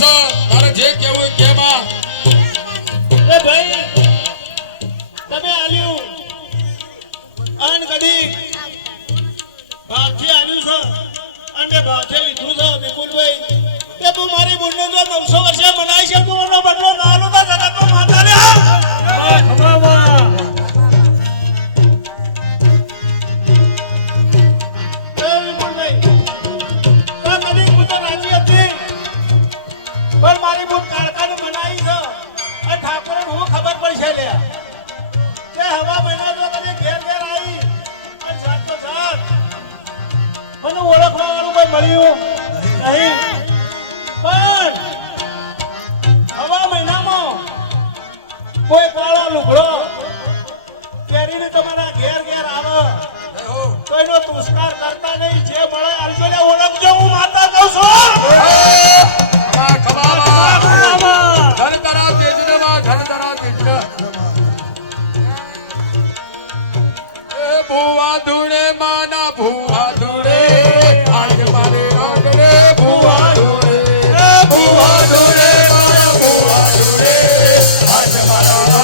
છો તારે જે કેવું કે માં એ ભાઈ તમે આલ્યું અન કદી ભાવથી આલ્યું છે અને ભાવથી લીધું છે વિપુલભાઈ તે તું મારી બુનને જો 900 વર્ષે બનાવી છે તું એનો બદલો ના લો તો જગતનો માતા લે પણ મારી બુન કાળકાને બનાવી છે અને ઠાકોરે હું ખબર પડશે લે કે હવા મહિના જો તને ઘેર ઘેર આવી અને સાત તો સાત મને ઓળખવા વાળું કોઈ મળ્યું નહીં પણ હવા મહિનામાં કોઈ કાળો લુગડો પહેરીને તમારા ઘેર ઘેર આવે કોઈનો તુષ્કાર કરતા નહીં જે મળે આલજોને ઓળખજો હું માતા કહું છું ભુવા ધૂળે માના ભુવા ધૂળે આજ મારે રંગ રે ભુવા ધૂળે ભુવા ધૂળે માના ભુવા ધૂળે આજ મારા